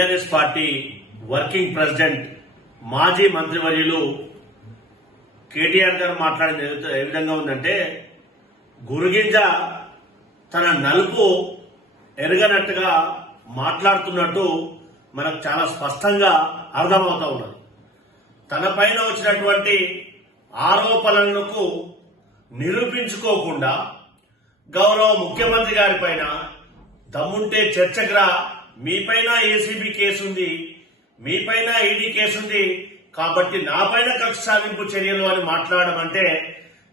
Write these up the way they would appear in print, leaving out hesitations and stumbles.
BRS party working president మాజీ మంత్రివర్యులు కేటీఆర్ గారు మాట్లాడిన ఏ విధంగా ఉందంటే, గురుగింజ తన నలుపు ఎరగనట్టుగా మాట్లాడుతున్నట్టు మనకు చాలా స్పష్టంగా అర్థమవుతా ఉన్నది. తన పైన వచ్చినటువంటి ఆరోపణలకు నిరూపించుకోకుండా గౌరవ ముఖ్యమంత్రి గారి పైన దమ్ముంటే చర్చకురా, మీపైన ఏసీబీ కేసుంది, మీపైన ఈడీ కేసుంది కాబట్టి నాపైన కక్ష సాధింపు చర్యలు అని మాట్లాడడం అంటే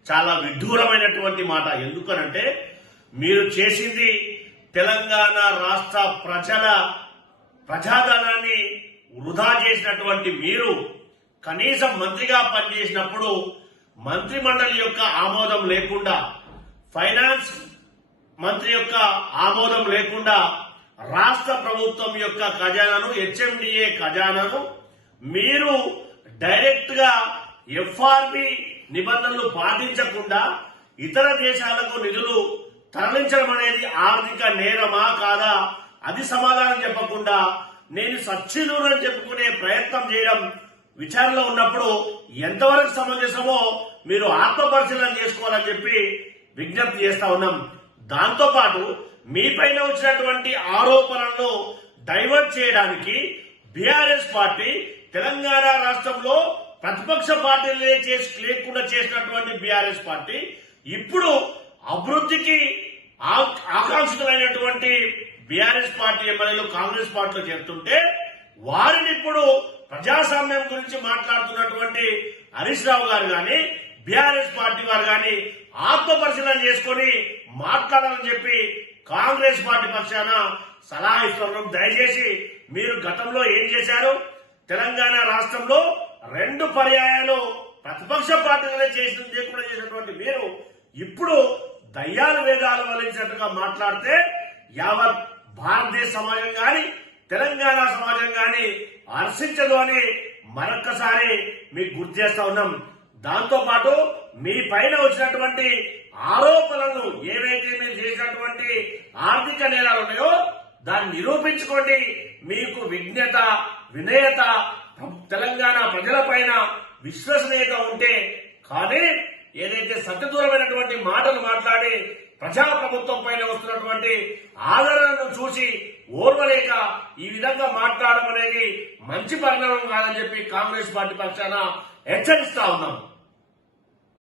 చాలా విడ్డూరమైనటువంటి మాట. ఎందుకనంటే మీరు చేసింది తెలంగాణ రాష్ట్ర ప్రజాధనాన్ని వృధా చేసినటువంటి మీరు కనీసం మంత్రిగా పనిచేసినప్పుడు మంత్రి మండలి యొక్క ఆమోదం లేకుండా, ఫైనాన్స్ మంత్రి యొక్క ఆమోదం లేకుండా రాష్ట్ర ప్రభుత్వం యొక్క ఖజానాను, హెచ్ఎండిఏ ఖజానాను మీరు డైరెక్ట్ గా ఎఫ్ఆర్బి నిబంధనలు పాటించకుండా ఇతర దేశాలకు నిధులు తరలించడం అనేది ఆర్థిక నేరమా కాదా అది సమాధానం చెప్పకుండా నేను సచ్చినూరని చెప్పుకునే ప్రయత్నం చేయడం విచారణలో ఉన్నప్పుడు ఎంతవరకు సమంజసమో మీరు ఆత్మపరిశీలన చేసుకోవాలని చెప్పి విజ్ఞప్తి చేస్తా ఉన్నాం. దాంతో పాటు మీపైన వచ్చినటువంటి ఆరోపణలను డైవర్ట్ చేయడానికి బీఆర్ఎస్ పార్టీ తెలంగాణ రాష్ట్రంలో ప్రతిపక్ష పార్టీలే లేకుండా చేసినటువంటి బీఆర్ఎస్ పార్టీ ఇప్పుడు అభివృద్ధికి ఆకాంక్షితులైనటువంటి బీఆర్ఎస్ పార్టీ ఎమ్మెల్యేలు కాంగ్రెస్ పార్టీలో చేరుతుంటే వారిని ఇప్పుడు ప్రజాస్వామ్యం గురించి మాట్లాడుతున్నటువంటి హరీష్ రావు గారు గాని బీఆర్ఎస్ పార్టీ వారు గాని ఆత్మపరిశీలన చేసుకుని మాట్లాడాలని చెప్పి కాంగ్రెస్ పార్టీ పక్షాన సలహా ఇస్తున్నాం. దయచేసి మీరు గతంలో ఏం చేశారు? తెలంగాణ రాష్ట్రంలో 2 పర్యాయాలు ప్రతిపక్ష పార్టీలనే చేసినటువంటి మీరు ఇప్పుడు దయ్యాలు వేదాలు వలించినట్టుగా మాట్లాడితే యావత్ భారతదేశ సమాజం గాని తెలంగాణ సమాజం గాని హర్షించదు అని మరొక్కసారి మీకు గుర్తు చేస్తా ఉన్నాం. దాంతో పాటు మీ పైన వచ్చినటువంటి ఆరోపణలను ఏవైతే మీరు చేసినటువంటి ఆర్థిక నేరాలు ఉన్నాయో దాన్ని నిరూపించుకోండి. మీకు విజ్ఞత, వినయత, తెలంగాణ ప్రజల పైన విశ్వసనీయత ఉంటే కానీ ఏదైతే సత్యదూరమైనటువంటి మాటలు మాట్లాడి ప్రజాప్రభుత్వం పైన వస్తున్నటువంటి ఆదరణను చూసి ఓర్వలేక ఈ విధంగా మాట్లాడడం అనేది మంచి పరిణామం కాదని చెప్పి కాంగ్రెస్ పార్టీ పక్షాన హెచ్చరిస్తా ఉన్నాం.